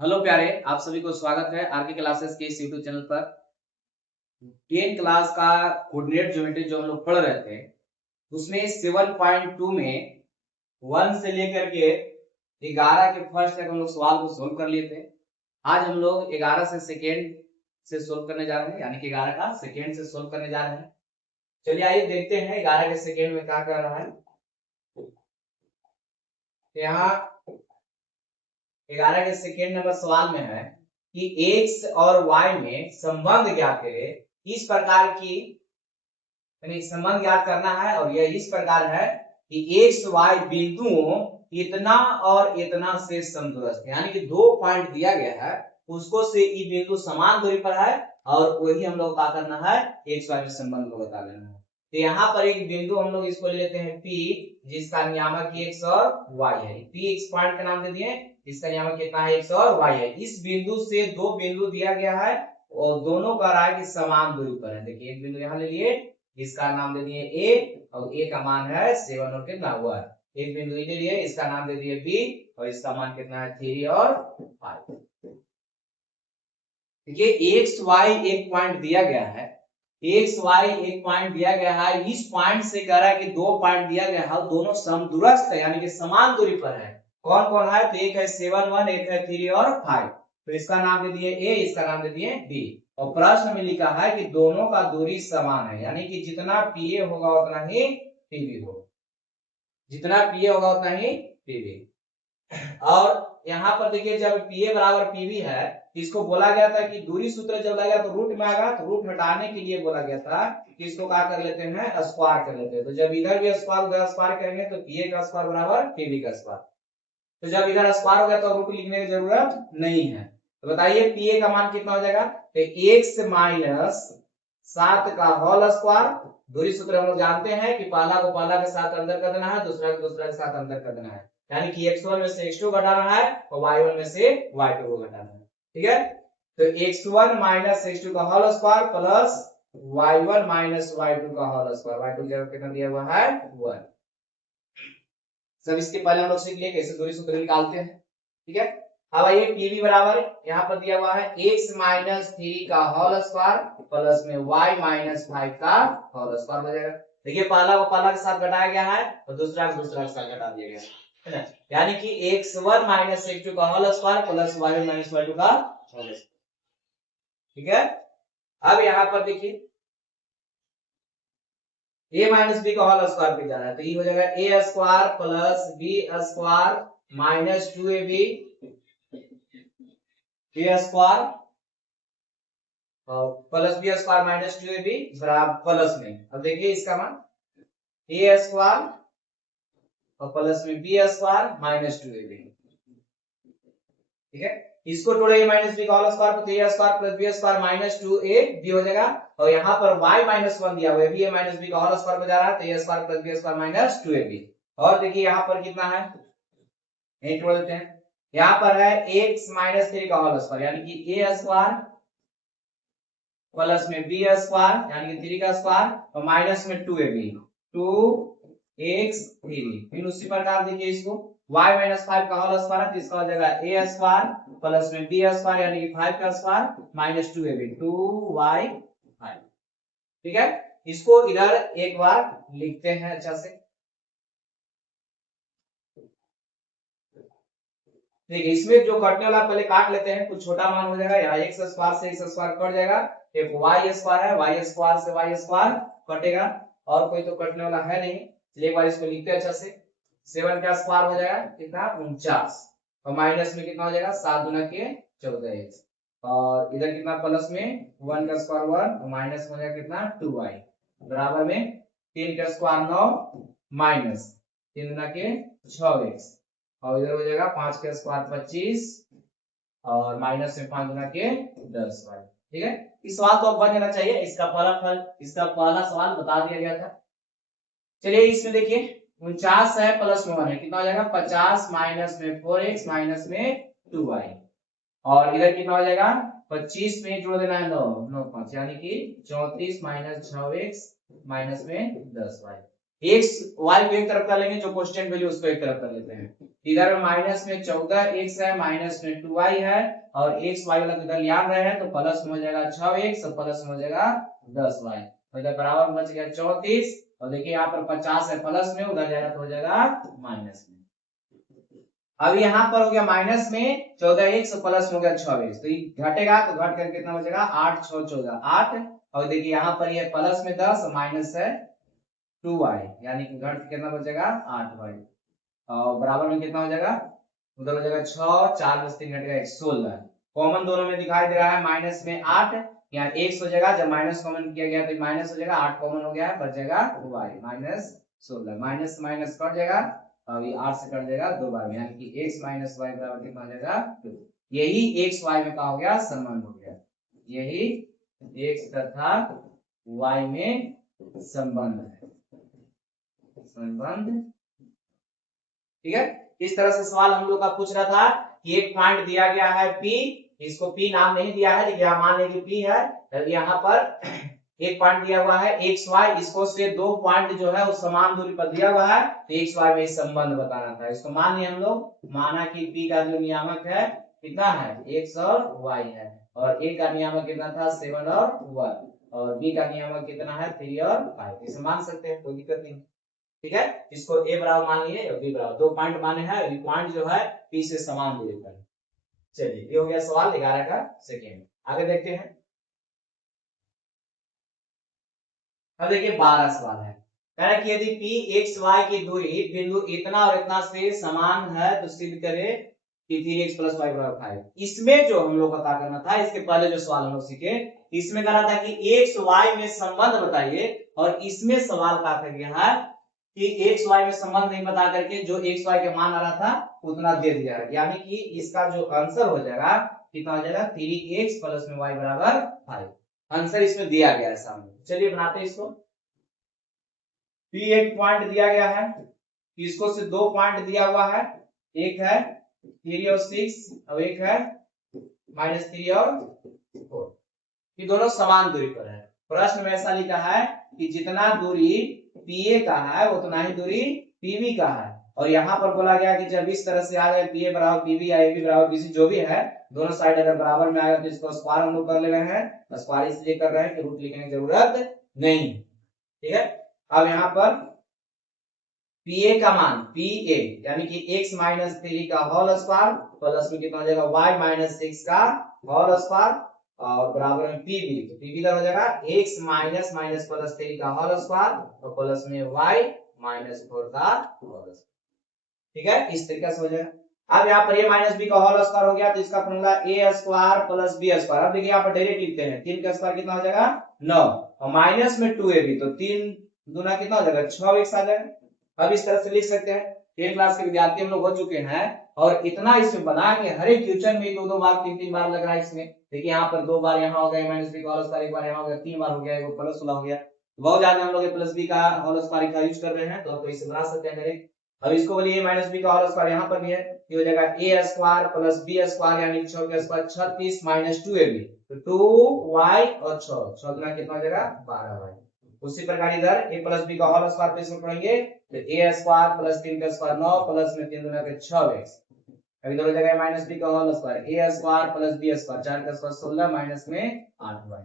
Hello प्यारे, आप सभी को स्वागत है आरके क्लासेस के इस यूट्यूब चैनल पर। 10 क्लास का कोऑर्डिनेट ज्योमेट्री जो हम लोग पढ़ रहे थे उसमें 7.2 में 1 से लेकर के 11 के फर्स्ट तक हम लोग सवाल को सोल्व कर लिए थे। आज हम लोग 11 से सेकेंड से सोल्व करने जा रहे हैं, यानी कि 11 का सेकेंड से सोल्व करने जा रहे हैं। चलिए आइए देखते हैं 11 के सेकेंड में क्या कर रहा है। यहाँ 11 के सेकेंड नंबर सवाल में है कि x और y में संबंध ज्ञात करें। इस प्रकार की यानी संबंध ज्ञात करना है और यह इस प्रकार है कि x y बिंदुओं इतना और इतना से समदूरस्थ, यानी कि 2 पॉइंट दिया गया है, उसको से ये बिंदु समान दूरी पर है और वही हम लोग क्या करना है, x y में संबंध को बता देना है। तो यहाँ पर एक बिंदु हम लोग इसको ले लेते हैं P, जिसका नियामक x और y है। P x पॉइंट का नाम दे दिए, इसका नियामक कितना है, x और y है। इस बिंदु से दो बिंदु दिया गया है और दोनों का रहा है कि समान दूरी पर है। देखिए एक बिंदु यहाँ ले लिए, इसका नाम दे दिए A और A का मान है 7 और कितना हुआ है। एक बिंदु ले लिए, इसका नाम दे दिए B और इसका मान कितना है 3 और 5। देखिए x y एक पॉइंट दिया गया है, x y एक पॉइंट दिया गया है। इस पॉइंट से कह रहा है कि 2 पॉइंट दिया गया है, दोनों समदूरस्थ है यानी कि समान दूरी पर है। कौन कौन है, तो एक है 7 1, एक है 3 और 5। तो इसका नाम दे दिए A, इसका नाम दे दिए B और प्रश्न में लिखा है कि दोनों का दूरी समान है, यानी कि जितना PA होगा उतना ही PB होगा, जितना PA होगा उतना ही PB। और यहाँ पर देखिए जब PA बराबर PB है, इसको बोला गया था कि दूरी सूत्र जब लगेगा तो रूट में आएगा, तो रूट हटाने के लिए बोला गया था कि इसको क्या कर लेते हैं, स्क्वायर कर लेते हैं। तो जब इधर भी स्क्वायर उधर स्क्वायर करेंगे तो PA का स्क्वायर बराबर PB का स्क्वायर। तो जब इधर स्क्वायर हो गया तो रूट लिखने की जरूरत नहीं है। तो बताइए PA का मान कितना हो जाएगा, तो x माइनस 7 का होल स्क्वायर। दूरी सूत्र हम लोग जानते हैं कि पहला को पहला के साथ अंदर कर देना है, दूसरा को दूसरा के साथ अंदर कर देना है, यानी कि x1 में से x2 घटाना है और y1 में से y2 को घटाना है। ठीक है, तो x1 माइनस x2 का whole square plus y1 minus y2 का होल स्क्वायर। y2 जगह कितना दिया हुआ है 1। सब इसके पहले हम लोग सीख लिए कैसे दूरी सूत्र निकालते हैं। ठीक है, अब आइए PB बराबर यहाँ पर दिया हुआ है x माइनस 3 का होल स्क्वायर प्लस में y माइनस 5 का होल स्क्वायर हो जाएगा। देखिए पहला को पहला के साथ घटाया गया है और दूसरा को दूसरा के साथ घटा दिया गया है ना, यानी कि x1 माइनस x2 का whole square plus y1 minus y2 का होल स्क्वायर। ठीक है, अब यहाँ पर देखिए a माइनस b का होल स्क्वायर पे जाना है, तो ये हो जाएगा a square plus b square minus 2ab b square plus b square minus 2ab बराबर प्लस में। अब देखिए इसका मान a स्क्वायर और प्लस में b स्क्वायर माइनस 2ab। ठीक है, इसको टोड़े a माइनस b का होल स्क्वायर तो a square plus b square minus 2ab हो जाएगा और यहाँ पर y माइनस 1 दिया हुआ है, b a माइनस b का होल स्क्वायर पे जा रहा है तो a square plus b square minus 2ab। और देखिए यहाँ पर कितना है, यही तोड़ देते हैं। यहाँ पर है x माइनस 3 का होल स्क्वायर यानी कि a स्क्वायर प्लस में b स्क्वायर यानी कि 3 का स्क्वायर और माइनस में 2ab 2x3। फिर उसी प्रकार देखिए इसको y माइनस 5 का होल स्क्वायर है तो इसका हो जाएगा a स्क्वायर प्लस में b स्क्वायर यानी कि 5 का स्क्वायर माइनस 2ab 2y5। ठीक है, इसको इधर एक बार लिखते हैं अच्छा से। देखिए इसमें जो कटने वाला पहले काट लेते हैं, कुछ छोटा मान हो जाएगा, यहाँ x स्क्वायर से x स्क्वायर कट जाएगा, एक y स्क्वायर है, y स्क्वायर से y स्क्वायर कटेगा और कोई तो कटने वाला है नहीं। चलिए एक बार इसको लिखते हैं अच्छा से। 7 का स्क्वायर हो जाएगा कितना 49 और माइनस में कितना हो जाएगा 7 गुना के 14x और इधर कितना प्लस में 1 का स्क्वायर 1 और माइनस हो जाएगा कितना 2y बराबर में 3 का स्क्वायर 9 माइनस 3 गुना के 6x और इधर हो जाएगा 5 का स्क्वायर 25 और माइनस में 5 गुना के 10y। ठीक है, इस सवाल तो अब बन जाना चाहिए, इसका पहला सवाल बता दिया गया था। चलिए इसमें देखिए 49 है प्लस में 1 है, कितना हो जाएगा 50 माइनस में 4x माइनस में 2y और इधर कितना हो जाएगा 25 में जोड़ देना है 9 9 5 यानी कि 34 माइनस 6x माइनस में 10y। एक्स वाई को एक तरफ कर लेंगे, जो कांस्टेंट वैल्यू उसको एक तरफ कर लेते हैं। इधर माइनस में 14x है, माइनस में 2y है, और x y वाला इधर याद रहे हैं तो प्लस में हो जाएगा 6x और प्लस में हो जाएगा 10y, तो इधर बराबर में बच गया 34। और देखिए यहाँ पर 50 है प्लस में, उधर जाएगा तो हो जाएगा माइनस में। अब यहाँ पर हो गया माइनस में 14x प्लस में हो गया 6x, तो ये घटेगा तो घट कर कितना बचेगा 8 6 14 8। और देखिए यहाँ पर ये प्लस में 10 माइनस है 2y, यानी कि घट कितना बचेगा 8y, और बराबर में कितना हो जाएगा, उधर हो जाएगा 6 4 में 3 घटेगा 16। कॉमन दोनों में दिखाई दे रहा है माइनस में 8, यहाँ x हो जाएगा, जब माइनस कॉमन किया गया तो माइनस हो जाएगा, 8 कॉमन हो गया है, बच जाएगा y minus 16, minus minus cut जाएगा, और ये 8 से कट जाएगा 2 बार में, यानी कि x माइनस y बराबर कितना हो जाएगा 2। यही x y में क्या हो गया संबंध हो गया, यही x तथा y में संबंध है, संबंध। ठीक है, इस तरह से सवाल हम लोग का पूछ रहा था कि एक पॉइंट दिया गया है P, इसको P नाम नहीं दिया है, लेकिन मान लें कि P है, तो यहाँ पर एक पॉइंट दिया हुआ है x y, इसको से दो पॉइंट जो है वो समान दूरी पर दिया हुआ है, तो x y में संबंध बताना था। इसको मान लिया हम लोग, माना कि P का जो नियामक है कितना है x और y है, और A का नियामक कितना था 7 और 1, और B का नियामक कितना है 3 और 5, इसे मान सकते हैं, कोई दिक्कत नहीं। ठीक है, इसको a बराबर मान लिए और b बराबर, दो पॉइंट माने हैं, ये पॉइंट जो है p से समान दूरी पर। चलिए ये हो गया सवाल 11 का सेकेंड। आगे देखते हैं, अब देखिए 12 सवाल है, कह रहा है कि यदि p x y की दूरी बिंदु इतना और इतना से समान है तो सिद्ध करे कि 3x + y = 5। इसमें जो हम लोग को क्या करना था, इसके पहले जो सवाल हम लोग सीखे, इसमें कह रहा था कि x y में संबंध बताइए, और इसमें सवाल क्या कर गया है कि x y में संबंध नहीं बता करके जो x y के मान आ रहा था उतना दे दिया है, यानी कि इसका जो आंसर हो जाएगा कितना हो जाएगा 3x + y = 5। आंसर इसमें दिया गया है सामने। चलिए बनाते हैं इसको। P एक पॉइंट दिया गया है, इसको से दो पॉइंट दिया हुआ है, एक है 3 और 6 और एक है -3 और 4, ये दोनों समान दूरी पर है। प्रश्न में ऐसा लिखा है कि जितना दूरी PA का है उतना ही दूरी PB का है, और यहाँ पर बोला गया कि जब इस तरह से आ गए PA बराबर PB या AB बराबर BC, जो भी है दोनों साइड अगर बराबर में आएगा तो इसको स्क्वायर हम लोग कर ले रहे हैं, स्क्वायर इसलिए कर रहे हैं कि रूट लिखने की जरूरत नहीं। ठीक है, अब यहाँ पर PA का मान PA यानी कि x - 3 का होल स्क्वायर प्लस में कितना हो जाएगा y - 6 का होल स्क्वायर, और बराबर में PB, तो PB इधर हो जाएगा x - +3 का होल स्क्वायर और प्लस में y - 4 का होल स्क्वायर। ठीक है, इस तरीके से हो जाएगा। अब यहाँ पर a - b का होल स्क्वायर हो गया, तो इसका फॉर्मूला a² + b स्क्वायर। अब देखिए यहाँ पर डायरेक्ट लिखते हैं, 3 का स्क्वायर कितना हो जाएगा 9, और माइनस में 2ab, तो 3 दूना कितना हो जाएगा 6x आ जाएगा। अब इस तरह से लिख सकते हैं। 10 क्लास के विद्यार्थी हम लोग हो चुके हैं, और इतना इसमें बना के हर एक क्वेश्चन में 2-2 बार 3-3 बार लग रहा है इसमें। देखिए यहाँ पर 2 बार यहाँ हो गया -b का होल स्क्वायर, एक बार यहाँ हो गया, 3 बार हो गया, एक प्लस वाला हो गया, बहुत ज्यादा हम लोग +b का होल स्क्वायर का यूज कर रहे हैं, तो इसे बना सकते हैं डायरेक्ट। अब इसको बोलिए -b का होल स्क्वायर, यहाँ पर भी है, ये हो जाएगा a² + b² यानी 6 का स्क्वायर 36 - 2ab, तो 2y और 6 गुना कितना हो जाएगा 12y। उसी प्रकार इधर a + b का होल स्क्वायर पे इसको पढ़ेंगे तो a² + 3 का स्क्वायर 9 प्लस में 3 दूना के 6x, अब इधर हो जाएगा -b का होल स्क्वायर a² + b² 4 का स्क्वायर 16 माइनस में 8y।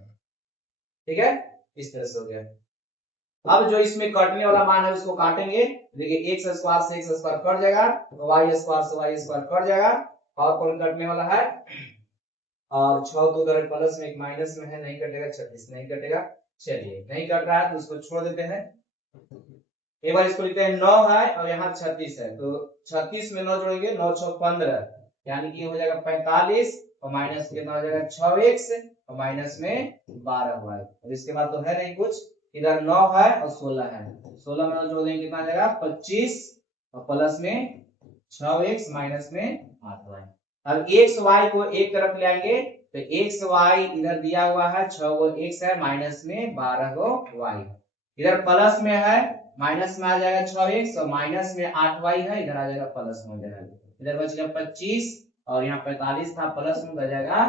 ठीक है, इस तरह से हो गया। अब जो इसमें कटने वाला मान है उसको काटेंगे, देखिए x² से x² कट जाएगा, y² से y² कट जाएगा, और कौन कटने वाला है, और 6 तो उधर प्लस में एक माइनस में है, नहीं कटेगा, 36 नहीं कटेगा। चलिए नहीं कट रहा है तो उसको छोड़ देते हैं। एक बार इसको लिखते हैं 9 है और यहाँ 36 है, तो 36 में 9 जोड़ेंगे, 9 6 15, यानी कि हो जाएगा 45, और माइनस कितना हो जाएगा 6x और माइनस में 12y, और इसके बाद तो है नहीं कुछ, इधर 9 है और 16 है, 16 में 9 जोड़ देंगे कितना आ जाएगा 25, और प्लस में 6x माइनस में 8y। अब x y को एक तरफ ले आएंगे तो x y इधर दिया हुआ है, 6 गो x है, माइनस में 12 गो y, इधर प्लस में है, माइनस में आ जाएगा 6x और माइनस में 8y है, इधर आ जाएगा प्लस में हो जाएगा, इधर बच गया 25 और यहाँ 45 था, प्लस में बच जाएगा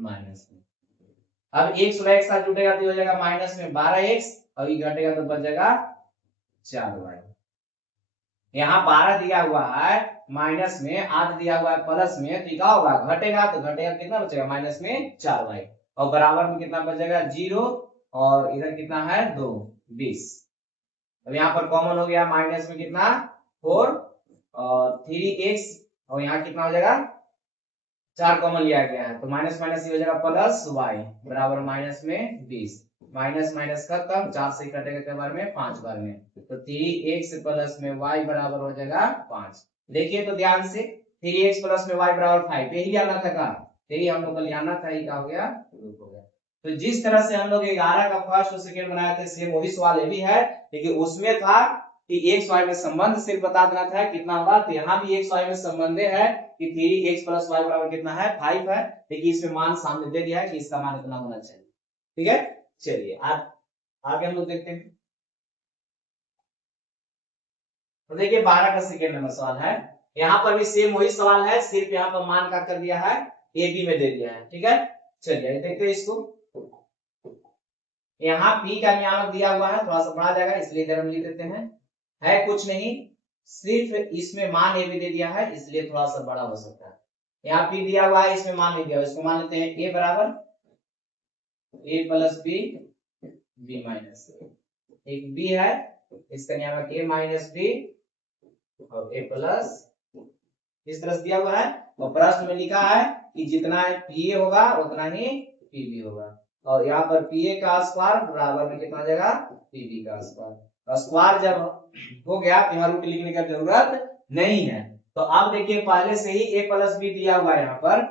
माइनस में। अब x y एक साथ जुटेगा तो हो जाएगा माइनस में 12x, और ये घटेगा तो बच जाएगा 4y। यहाँ 12 दिया हुआ है माइनस में, 8 दिया हुआ है प्लस में, तो क्या होगा घटेगा, तो घटेगा कितना बचेगा माइनस में 4y, और बराबर में कितना बचेगा 0, और इधर कितना है 2 20। अब यहाँ पर कॉमन हो गया, माइनस में कितना 4 और 3x, और यहाँ कितना हो जाएगा 4 कॉमन लिया गया है, तो माइनस माइनस ये हो जाएगा प्लस y बराबर माइनस में 20, माइनस माइनस खत्म, 4 से कटेगा कितने बार में 5 बार में, तो 3x प्लस में y बराबर हो जाएगा 5। देखिए तो ध्यान से 3x प्लस में y बराबर 5, यही आना था का, यही हम लोग को लियाना था, ये क्या हो गया ग्रुप हो गया। तो जिस तरह से हम लोग 11 का फर्स्ट और सेकंड बनाया थे, सेम वही सवाल ये भी है, लेकिन उसमें था कि एक्स वाई में संबंध सिर्फ बता देना था कितना होगा, तो यहाँ भी एक्स वाई में संबंध है कि 3x प्लस y बराबर कितना है 5 है, लेकिन इसमें मान सामने दे दिया है कि इसका मान इतना होना चाहिए। ठीक है, चलिए आगे हम लोग देखते हैं। तो देखिए 12 का सेकंड नंबर सवाल है, यहाँ पर भी सेम वही सवाल है, सिर्फ यहाँ पर मान का कर दिया है ए बी में दे दिया है। ठीक है, चलिए देखते हैं इसको। यहाँ p का नियामक दिया हुआ है, थोड़ा सा बढ़ा जाएगा इसलिए इधर हम लिख देते हैं, है कुछ नहीं, सिर्फ इसमें मान ए भी दे दिया है इसलिए थोड़ा सा बड़ा हो सकता है। यहाँ p दिया हुआ है, इसमें मान नहीं दिया, इसको मान लेते हैं a बराबर a plus B B minus एक b है, इसका नियामक a माइनस बी और a प्लस, इस तरह से दिया हुआ है, और प्रश्न में लिखा है कि जितना pa होगा उतना ही pb होगा, और यहाँ पर pa का स्क्वायर बराबर में कितना आ जाएगा pb का स्क्वायर। स्क्वायर जब हो गया तो यहाँ रूट लिखने की जरूरत नहीं है। तो अब देखिए पहले से ही a प्लस बी दिया हुआ है, यहाँ पर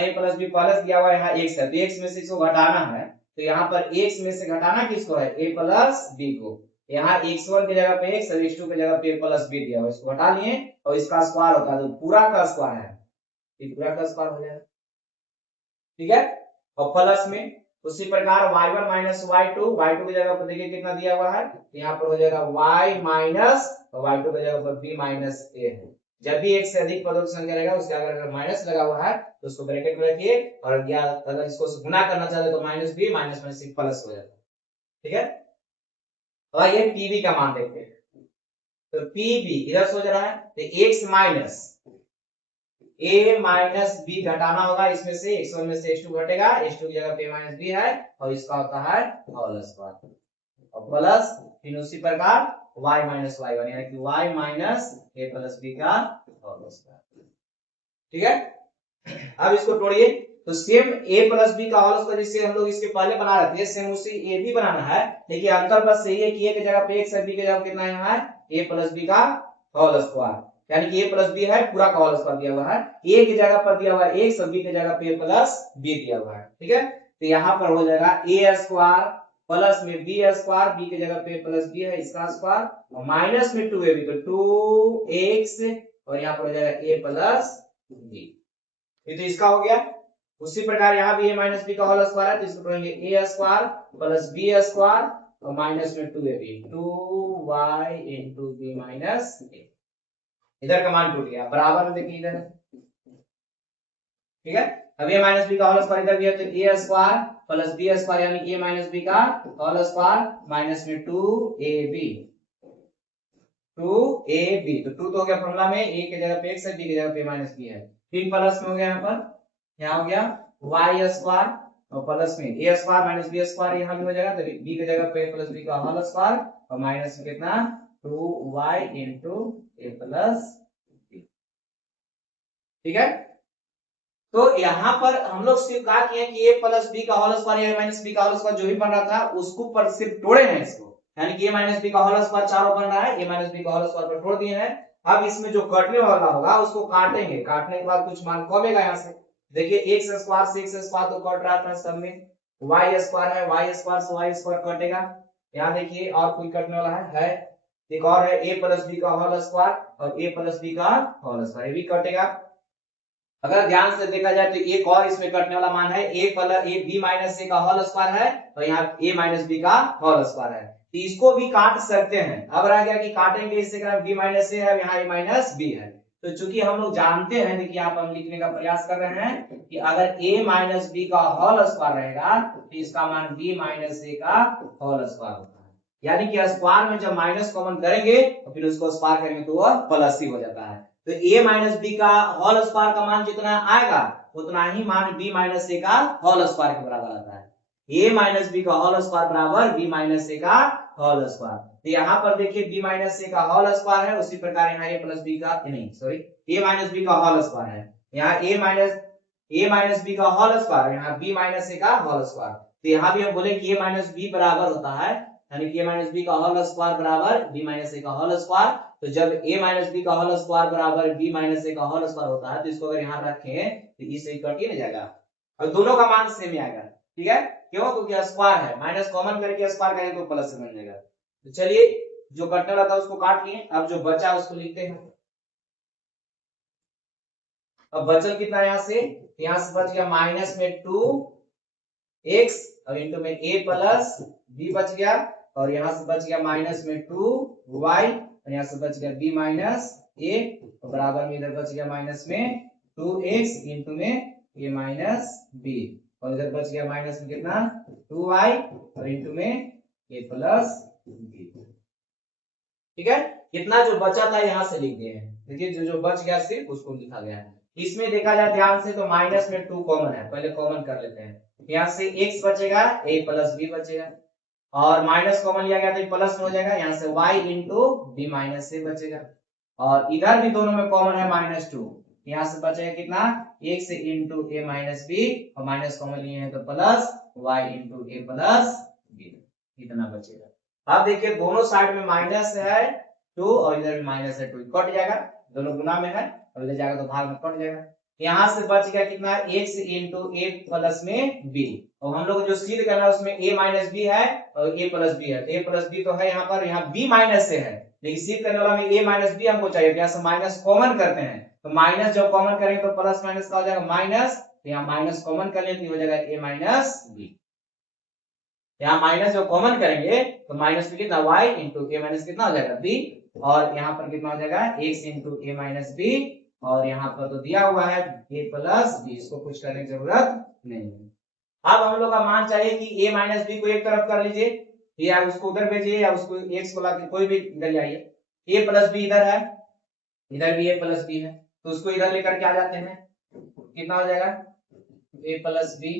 a प्लस बी प्लस दिया हुआ है, यहाँ x है, तो x में से इसको घटाना है, तो यहाँ पर x में से घटाना किसको है a प्लस b को, यहाँ x1 की जगह पे x और x2 की जगह पे a प्लस b दिया हुआ, इसको घटा लिए और इसका स्क्वायर होता है, तो पूरा का स्क्वायर है, ये पूरा का स्क्वायर हो जाएगा। ठीक है, और प्लस में उसी प्रकार y1 माइनस y2 की जगह पर देखिए कितना दिया हुआ है, यहाँ पर हो जाएगा y माइनस y2 की जगह पर b माइनस a है। जब भी एक से अधिक पदों की संख्या रहेगा उसके अगर माइनस लगा हुआ है तो उसको ब्रैकेट में रखिए, और या अगर इसको गुना करना चाहते तो माइनस b माइनस में से प्लस हो जाता है। ठीक है, और ये pb का मान देखते हैं, तो pb इधर सोच रहा है तो x minus a minus b घटाना होगा, इसमें से x1 में से x2 घटेगा, x2 की जगह पे माइनस b है और इसका होता है होल स्क्वायर, और प्लस फिर उसी प्रकार y माइनस y1 यानी कि y minus a plus b का होल स्क्वायर। ठीक है, अब इसको तोड़िए, तो सेम a प्लस b का होल स्क्वायर जिससे हम लोग इसके पहले बना रहे थे, सेम उसी a भी बनाना है, लेकिन अंतर बस यही है कि a की जगह पे x और b की जगह कितना है a प्लस b का होल स्क्वायर, यानी कि a प्लस b है पूरा का होल स्क्वायर दिया हुआ है, a की जगह पर दिया हुआ है x और b की जगह पे प्लस b दिया हुआ है। ठीक है, तो यहाँ पर हो जाएगा a स्क्वायर प्लस में b स्क्वायर, b की जगह पे प्लस b है इसका स्क्वायर, और माइनस में 2ab तो 2x, और यहाँ पर हो जाएगा a प्लस b, ये तो इसका हो गया। उसी प्रकार यहाँ भी a माइनस b का होल स्क्वायर है, तो इसको पढ़ेंगे a square plus b square और माइनस में 2ab 2y into b minus a, इधर का मान टूट गया, बराबर में देखिए इधर। ठीक है, अब a माइनस b का होल स्क्वायर इधर भी है, तो a square plus b square यानी a माइनस b का होल स्क्वायर माइनस में 2ab 2ab, तो 2 तो हो गया फॉर्मूला में, a की जगह पे x है, b की जगह पे माइनस b है, फिर प्लस में हो गया, यहाँ पर यहाँ हो गया y स्क्वायर और प्लस में a square minus b square, यहाँ भी हो जाएगा, तो b की जगह पे प्लस b का होल स्क्वायर और माइनस में कितना 2y into a plus b। ठीक है, तो यहाँ पर हम लोग सिर्फ कहा किए कि a प्लस b का होल स्क्वायर या माइनस b का होल स्क्वायर जो भी बन रहा था उसको पर सिर्फ तोड़े हैं इसको, यानी कि a माइनस b का होल स्क्वायर चारों बन रहा है, a माइनस b का होल स्क्वायर पर तोड़ दिए हैं। अब इसमें जो कटने वाला होगा उसको काटेंगे, काटने के बाद कुछ मान कमेगा यहाँ से, देखिए x स्क्वायर से x स्क्वायर तो कट रहा था सब में, y स्क्वायर है y स्क्वायर से y स्क्वायर कटेगा, यहाँ देखिए और कोई कटने वाला है एक और है a प्लस b का होल स्क्वायर और a प्लस b का होल स्क्वायर, ये भी कटेगा। अगर ध्यान से देखा जाए तो एक और इसमें कटने वाला मान है a plus a b minus a का होल स्क्वायर है और यहाँ a माइनस b का होल स्क्वायर है, तो इसको भी काट सकते हैं। अब रह गया कि काटेंगे इससे b माइनस a है, यहाँ a माइनस b है, तो चूंकि हम लोग जानते हैं, देखिए यहाँ पर हम लिखने का प्रयास कर रहे हैं कि अगर a माइनस b का होल स्क्वायर रहेगा तो इसका मान b माइनस a का होल स्क्वायर होता है। यानी कि स्क्वायर में जब माइनस कॉमन करेंगे तो फिर उसको स्क्वायर करेंगे तो वह प्लस ही हो जाता है। तो a माइनस बी का होल स्क्वायर का मान जितना आएगा उतना ही मान b माइनस a का होल स्क्वायर के बराबर आता है। a माइनस बी का होल स्क्वायर बराबर b माइनस a का होल स्क्वायर। तो यहाँ पर देखिए b माइनस a का होल स्क्वायर है, उसी प्रकार यहाँ a प्लस b का नहीं सॉरी a माइनस b का होल स्क्वायर है, यहाँ a माइनस b का होल स्क्वायर, यहाँ b माइनस a का होल स्क्वायर। तो यहाँ भी हम बोले कि a माइनस b बराबर होता है, यानी कि a माइनस b का होल स्क्वायर बराबर b माइनस a का होल स्क्वायर। तो जब a माइनस b का होल स्क्वायर बराबर b माइनस a का होल स्क्वायर होता है तो इसको अगर यहाँ रखें तो इससे कट ही नहीं जाएगा और दोनों का मान सेम ही आएगा। ठीक है, क्यों? क्योंकि स्क्वायर है, माइनस कॉमन करके स्क्वायर करेंगे तो प्लस से बन जाएगा। तो चलिए जो कटने वाला था उसको काट लिए, अब जो बचा उसको लिखते हैं। अब बचल कितना यहाँ से बच गया माइनस में 2x और इंटू में a प्लस b बच गया, और यहाँ से बच गया माइनस में 2y और यहाँ से बच गया b माइनस a और बराबर में इधर बच गया माइनस में 2x इंटू में a माइनस b और इधर बच गया माइनस में कितना 2y और इंटू में a प्लस b। ठीक है, कितना जो बचा था यहाँ से लिख दिए हैं। देखिए जो बच गया सिर्फ उसको लिखा गया है। इसमें देखा जाए ध्यान से तो माइनस में 2 कॉमन है, पहले कॉमन कर लेते हैं। यहाँ से x बचेगा a प्लस b बचेगा और माइनस कॉमन लिया गया तो प्लस में हो जाएगा, यहाँ से y इंटू b माइनस से बचेगा और इधर भी दोनों में कॉमन है माइनस 2, यहाँ से बचेगा कितना x into a minus b और माइनस कॉमन लिए हैं तो plus y into a plus b, इतना बचेगा। अब देखिए दोनों साइड में माइनस है 2 और इधर भी माइनस है 2, कट जाएगा, दोनों गुना में है और ले जाएगा तो भाग में कट जाएगा। यहाँ से बच गया कितना x इंटू a प्लस में b और हम लोग जो सिद्ध करना है उसमें a माइनस b है और a प्लस b है, तो a प्लस b तो है यहाँ पर, यहाँ b माइनस से है लेकिन सिद्ध करने वाला में a माइनस b हमको चाहिए, यहाँ से माइनस कॉमन करते हैं तो माइनस जब कॉमन करेंगे तो प्लस माइनस का हो जाएगा माइनस, तो यहाँ माइनस कॉमन कर लेते हो जाएगा a माइनस b। यहाँ माइनस जब कॉमन करेंगे तो माइनस में कितना y इंटू a माइनस कितना हो जाएगा b और यहाँ पर कितना हो जाएगा x into a minus b और यहाँ पर तो दिया हुआ है a प्लस b, इसको कुछ करने की जरूरत नहीं है। अब हम लोग का मान चाहिए कि a माइनस b को एक तरफ कर लीजिए या उसको उधर भेजिए या उसको x को लाके कोई भी इधर लाइए। a प्लस b इधर है, इधर भी a प्लस b है तो उसको इधर लेकर के आ जाते हैं, कितना हो जाएगा a प्लस b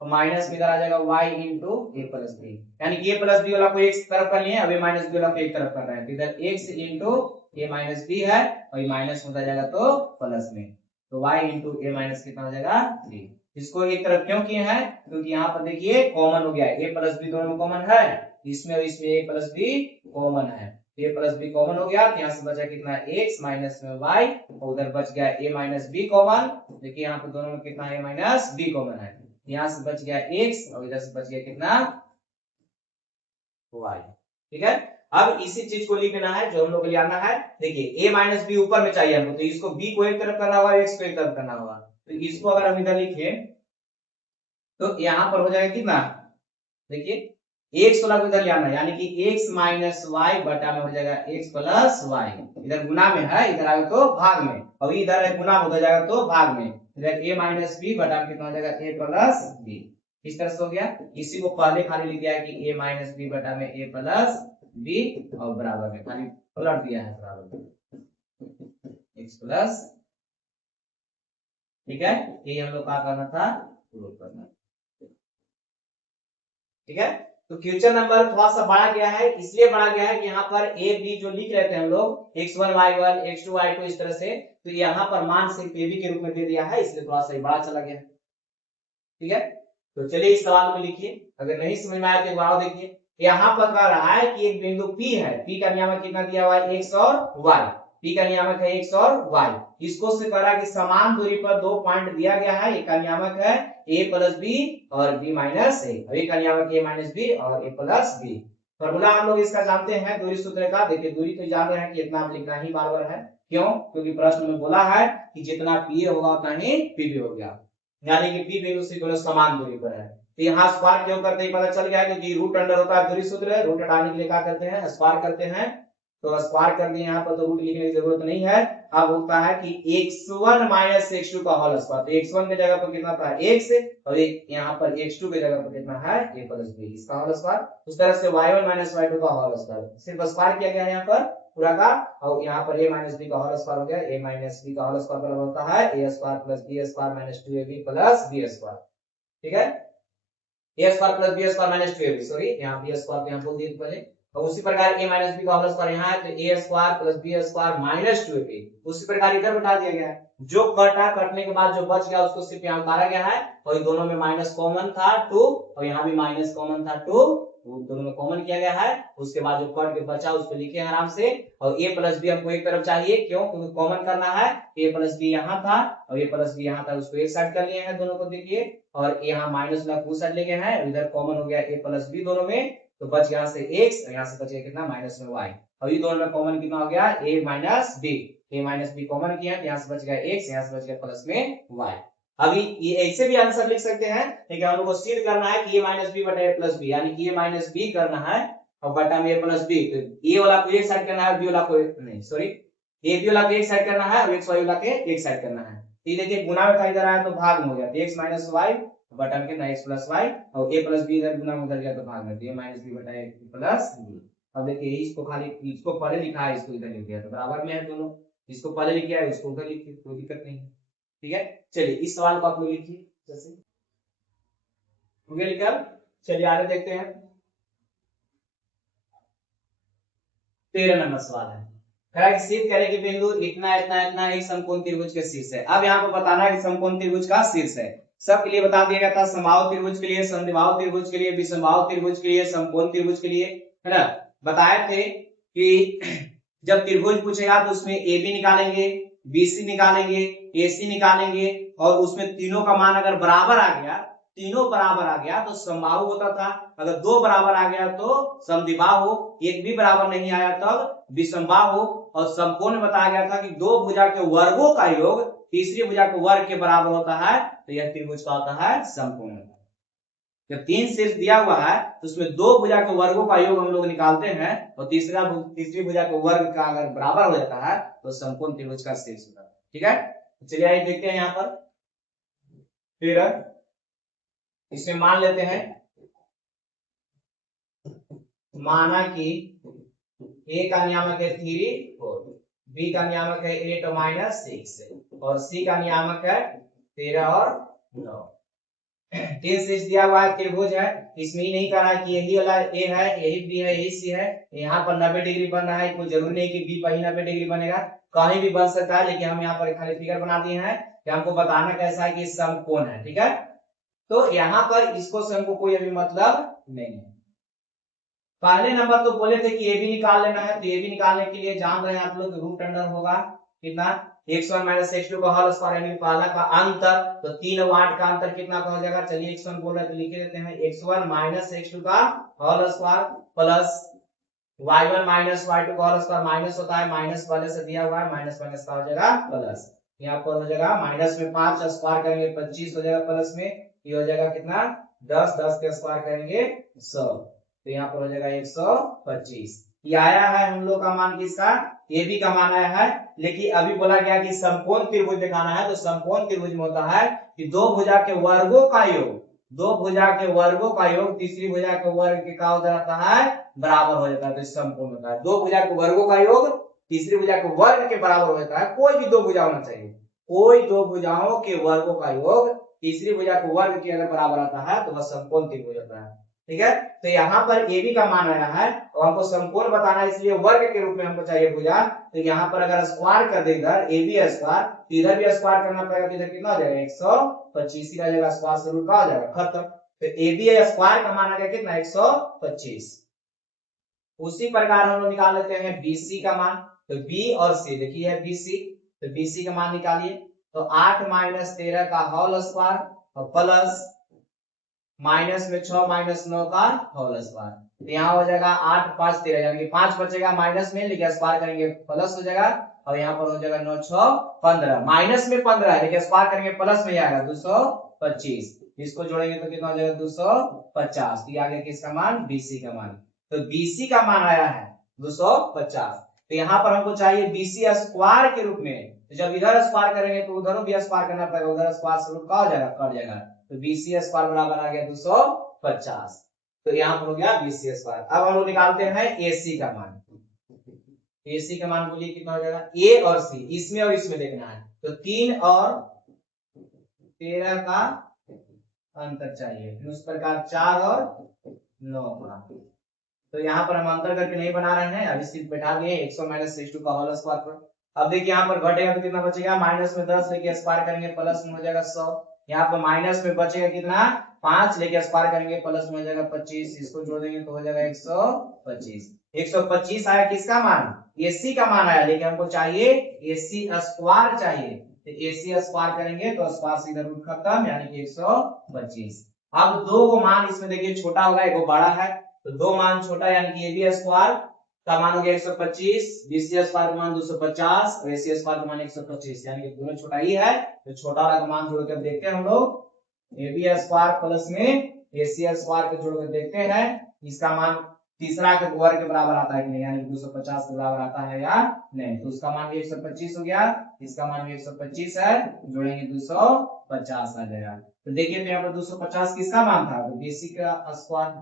और माइनस में इधर आ जाएगा y into a plus b, यानी कि a प्लस b वाला को एक तरफ कर लिए, अब a माइनस b वाला को एक तरफ कर रहे हैं, तो इधर x into a minus b है और ये माइनस होता जाएगा तो प्लस में, तो y इंटू a माइनस कितना हो जाएगा 3। इसको एक तरफ क्यों किए हैं क्योंकि यहाँ पर देखिए कॉमन हो गया है, a प्लस b दोनों में कॉमन है, इसमें और इसमें a प्लस b कॉमन है, a प्लस b कॉमन हो गया तो यहाँ से बचा कितना x माइनस में y और उधर बच गया a माइनस b कॉमन। देखिए यहाँ पर दोनों में कितना a माइनस b कॉमन है, यहाँ से बच गया x और इधर से बच गया कितना y। ठीक है, अब इसी चीज को लिखना है जो हम लोग को लिखना है। देखिए a माइनस बी ऊपर में चाहिए हमको तो इसको b को एक तरफ करना होगा x को एक तरफ करना होगा, तो इसको अगर हम इधर लिखें तो यहाँ पर हो जाएगा कितना, देखिए x वाला को इधर ले आना यानी कि x माइनस वाई बटा में हो जाएगा x प्लस वाई, इधर गुना में है इधर आएगा तो भाग में और इधर है गुना हो जाएगा तो भाग में, इधर a माइनस बी बटा में कितना हो जाएगा a प्लस b। इस तरह से हो गया, इसी को पहले खाली लिख दिया है कि a माइनस बी बटा में a प्लस b और बराबर में खाली पलट दिया है बराबर में x प्लस। ठीक है, ये हम लोग क्या करना था प्रूव करना। ठीक है, तो क्वेश्चन नंबर थोड़ा सा बढ़ा गया है, इसलिए बढ़ा गया है कि यहाँ पर a b जो लिख रहे थे हम लोग x1 y1 x2 y2 इस तरह से, तो यहाँ पर मान सिर्फ a b के रूप में दे दिया है इसलिए थोड़ा सा बड़ा चला गया। ठीक है, तो चलिए इस सवाल को लिखिए, अगर नहीं समझ में आया तो एक बार देखिए। यहाँ पर कह रहा है कि एक बिंदु P है, P का नियामक कितना दिया हुआ है x और y, P का नियामक है x और y, इसको से कह रहा है कि समान दूरी पर दो पॉइंट दिया गया है, एक का नियामक है a प्लस b और b माइनस a, एक का नियामक a माइनस b और a प्लस b। फॉर्मूला हम लोग इसका जानते हैं दूरी सूत्र का, देखिए दूरी तो जान रहे हैं कि इतना लिखना ही बार है, क्यों? क्योंकि प्रश्न में बोला है कि जितना pa होगा उतना ही pb हो गया, यानी कि p बिंदु से दोनों समान दूरी पर है। तो यहाँ स्क्वायर क्यों करते हैं पता चल गया है, क्योंकि रूट अंडर होता है दूरी सूत्र, रूट हटाने के लिए क्या करते हैं स्क्वायर करते हैं, तो स्क्वायर कर दिए यहाँ पर तो रूट लिखने की जरूरत नहीं है, अब होता है कि x1 माइनस x2 का होल स्क्वायर। तो x1 की जगह पर कितना था x और एक यहाँ पर x2 की जगह पर कितना है a प्लस b इसका होल स्क्वायर। उस तरह से y1 माइनस y2 का होल स्क्वायर सिर्फ स्क्वायर किया गया है यहाँ पर पूरा का, और यहाँ पर a माइनस b का होल स्क्वायर हो गया। a माइनस b का होल स्क्वायर बराबर होता है a square plus b square minus 2ab plus b square. ठीक है, a square plus b square minus 2ab, sorry यहाँ b स्क्वायर यहाँ बोल दिए पहले। और उसी प्रकार a माइनस b का होल स्क्वायर यहाँ है तो a square plus b square minus 2ab उसी प्रकार इधर बैठा दिया गया है। जो कटा कटने के बाद जो बच गया उसको सिर्फ यहाँ उतारा गया है, और दोनों में माइनस कॉमन था 2 और यहाँ भी माइनस कॉमन था 2, दोनों में कॉमन किया गया है। उसके बाद जो कट के बचा उसको लिखे आराम से। और a प्लस बी हमको एक तरफ चाहिए, क्यों? क्योंकि कॉमन करना है। a प्लस बी यहाँ था और a प्लस बी यहाँ था, उसको एक साइड कर लिए हैं दोनों को, देखिए। और यहाँ माइनस वाला उस साइड ले गए हैं, इधर कॉमन हो गया a प्लस बी दोनों में, तो बच यहाँ से x और यहाँ से बचेगा कितना माइनस में y। और ये दोनों में कॉमन कितना हो गया a माइनस b कॉमन किया, यहाँ से बच गया x, यहाँ से बच गया प्लस में y। अभी ये ऐसे भी आंसर लिख सकते हैं, लेकिन हम लोग को सिद्ध करना है कि a माइनस बी बटा a प्लस बी, यानी कि a माइनस बी करना है और बटा में a प्लस बी। तो a वाला को एक साइड करना है और b वाला को नहीं, सॉरी a b वाला को एक साइड करना है और x y वाला के एक साइड करना है। ये देखिए गुना में था इधर आया तो भाग में हो गया, तो x माइनस y बटा में कितना x प्लस y, और a प्लस b इधर गुना में उधर गया तो भाग में, तो a माइनस b बटा a प्लस b। अब देखिए इसको खाली इसको पहले लिखा है, इसको इधर लिख दिया, तो बराबर में है दोनों। जिसको पहले लिखा है उसको उधर लिखिए, कोई दिक्कत नहीं है। ठीक है, चलिए इस सवाल को आप लोग लिखिए जैसे हो गया लिखा। चलिए आगे देखते हैं। 13 नंबर सवाल है, कह कि सिद्ध करें कि बिंदु इतना इतना इतना एक समकोण त्रिभुज के शीर्ष है। अब यहाँ पर बताना है कि समकोण त्रिभुज का शीर्ष है। सबके लिए बता दिया गया था, समबाहु त्रिभुज के लिए, संद्विबाहु त्रिभुज के लिए, विषमबाहु त्रिभुज के लिए, समकोण त्रिभुज के लिए, है ना। बताए थे कि जब त्रिभुज पूछेगा तो उसमें ए बी निकालेंगे, बीसी निकालेंगे, एसी निकालेंगे, और उसमें तीनों का मान अगर बराबर आ गया, तीनों बराबर आ गया तो समबाहु होता था। अगर दो बराबर आ गया तो समद्विबाहु, एक भी बराबर नहीं आया तब विषमबाहु। और समकोण में बताया गया था कि दो भुजा के वर्गों का योग तीसरी भुजा के वर्ग के बराबर होता है, तो यह त्रिभुज का होता है समकोण। जब तीन शीर्ष दिया हुआ है तो उसमें दो भुजा के वर्गों का योग हम लोग निकालते हैं, और तीसरी भुजा के वर्ग का अगर बराबर हो जाता है तो समकोण त्रिभुज का शीर्ष होता है। ठीक है, चलिए आइए देखते हैं यहाँ पर। फिर इसमें मान लेते हैं, माना कि a का नियामक है 3 4, b का नियामक है 8 माइनस 6 और c का नियामक है 13 और 9। तीन शीर्ष दिया हुआ है, त्रिभुज है। इसमें ही नहीं कहा कि यही वाला a है, यही b है, यही c है। यहाँ पर 90 डिग्री बन रहा है, कोई जरूरी नहीं कि b पर ही 90 डिग्री बनेगा, कहीं भी बन सकता है, लेकिन हम यहाँ पर खाली फिगर बना दिए हैं कि हमको बताना कैसा है कि समकोण है। ठीक है, तो यहाँ पर इसको से हमको कोई अभी मतलब नहीं है। पहले नंबर तो बोले थे कि ए बी निकाल लेना है, तो ए बी निकालने के लिए जान रहे हैं आप लोग रूट अंडर होगा कितना x1 माइनस x2 का होल स्क्वायर, यानी पहला का अंतर, तो 3 और 8 का अंतर कितना का हो जाएगा। चलिए x1 बोल रहे हैं तो लिख देते हैं, x1 माइनस x2 का whole square plus y1 minus y2 का होल स्क्वायर, माइनस होता है, माइनस पहले से दिया हुआ है, माइनस माइनस का हो जाएगा प्लस, यहाँ पर हो जाएगा माइनस में 5 स्क्वायर करेंगे 25 हो जाएगा, प्लस में ये हो जाएगा कितना 10, 10 के स्क्वायर करेंगे 100, तो यहाँ पर हो जाएगा 125। ये आया है हम लोग का मान किसका, ए बी का मान आया है। लेकिन अभी बोला गया कि समकोण त्रिभुज दिखाना है, तो समकोण त्रिभुज में होता है कि दो भुजा के वर्गों का योग, दो भुजा के वर्गों का योग तीसरी भुजा के वर्ग के का हो जाता है बराबर हो जाता है, तो समकोण होता है। दो भुजा के वर्गों का योग तीसरी भुजा के वर्ग के बराबर हो जाता है। कोई भी दो भुजा होना चाहिए, कोई दो भुजाओं के वर्गों का योग तीसरी भुजा के वर्ग के अगर बराबर आता है तो वह समकोण त्रिभुज होता है। ठीक है, तो यहाँ पर ए बी का मान आया है और हमको समकोण बताना है, इसलिए वर्ग के रूप में हमको चाहिए भुजा। तो यहाँ पर अगर स्क्वायर कर दे इधर ए बी स्क्वायर, तो इधर भी स्क्वायर करना पड़ेगा, तो इधर कितना हो जाएगा 125 ही रहेगा, स्क्वायर से रूट का हो जाएगा खत्म। तो ए बी स्क्वायर का मान आ गया कितना 125। उसी प्रकार हम लोग निकाल लेते हैं बीसी का मान, तो बी और सी देखिए है बीसी, तो बीसी का मान निकालिए, तो 8 माइनस 13 का होल स्क्वायर और प्लस माइनस में 6 माइनस 9 का होल स्क्वायर, तो यहाँ हो जाएगा 8 5 13, यानी कि 5 बचेगा माइनस में, लेकिन स्क्वायर करेंगे प्लस हो जाएगा, और यहाँ पर हो जाएगा 9 6 15, माइनस में 15 है लेकिन स्क्वायर करेंगे प्लस में आएगा 225, इसको जोड़ेंगे तो कितना हो जाएगा 250। तो आगे किसका मान बीसी का मान, तो बीसी का मान आया है 250। तो यहाँ पर हमको चाहिए बीसी स्क्वायर के रूप में। तो जब इधर स्क्वायर करेंगे तो उधर भी स्क्वायर करना पड़ेगा, उधर स्क्वायर से रूट का हो जाएगा, कट जाएगा। तो बीसी स्क्वायर बराबर आ गया 250। तो यहाँ पर हो गया बीसी स्क्वायर। अब हम लोग निकालते हैं एसी का मान। एसी का मान बोलिए कितना हो जाएगा, ए और सी इसमें और इसमें देखना है। तो 3 और 13 का अंतर चाहिए, फिर उस प्रकार 4 और 9 का। तो यहाँ पर हम अंतर करके नहीं बना रहे हैं, अभी सिर्फ बैठा दिए 100 माइनस 62 का होल स्क्वायर पर। अब देखिए यहाँ पर घटेगा तो कितना बचेगा, माइनस में 10 लेके स्क्वायर करेंगे प्लस में हो जाएगा 100। यहाँ पर माइनस में बचेगा कितना, 5 लेके स्क्वायर करेंगे प्लस में हो जाएगा 25। इसको जोड़ देंगे तो हो जाएगा 125। 125 आया किसका मान, एसी का मान आया, लेकिन हमको चाहिए एसी स्क्वायर चाहिए। तो एसी स्क्वायर करेंगे तो स्क्वायर से इधर रूट खत्म, यानी कि 125। अब दो को मान इसमें देखिए छोटा होगा, एक बड़ा है, तो दो मान छोटा यानी कि ए बी स्क्वायर का मान हो गया 125, बीसी स्क्वायर का मान 250 और एसी स्क्वायर का मान 125, यानी कि दोनों छोटा ही है। तो छोटा वाला का मान जोड़कर देखते हैं हम लोग, ए बी स्क्वायर प्लस में एसी स्क्वायर को जोड़कर देखते हैं इसका मान तीसरा के वर्ग के बराबर आता है कि नहीं, यानी 250 के बराबर आता है या नहीं। तो उसका मान भी 125 हो गया, इसका मान भी 125 है, जोड़ेंगे 250 आ जाएगा। तो देखिए तो यहाँ पर 250 किसका मान था, तो बीसी का स्क्वायर,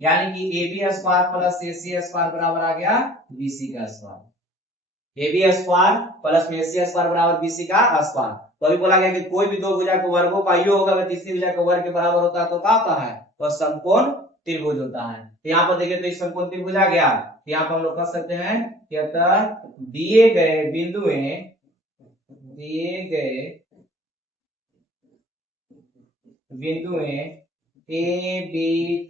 यानी कि A B square plus A C square बराबर आ गया बीसी का square. A B square plus में ए सी स्क्वायर बराबर बीसी का स्क्वायर। तो अभी बोला गया कि कोई भी दो भुजा के वर्गों का योग अगर तीसरी भुजा के वर्ग के बराबर होता है तो क्या होता है, तो समकोण त्रिभुज होता है। तो यहाँ पर देखिए तो इस समकोण त्रिभुज आ गया। तो यहाँ पर हम लोग कह सकते हैं कि अतः दिए गए बिंदुएं ए बी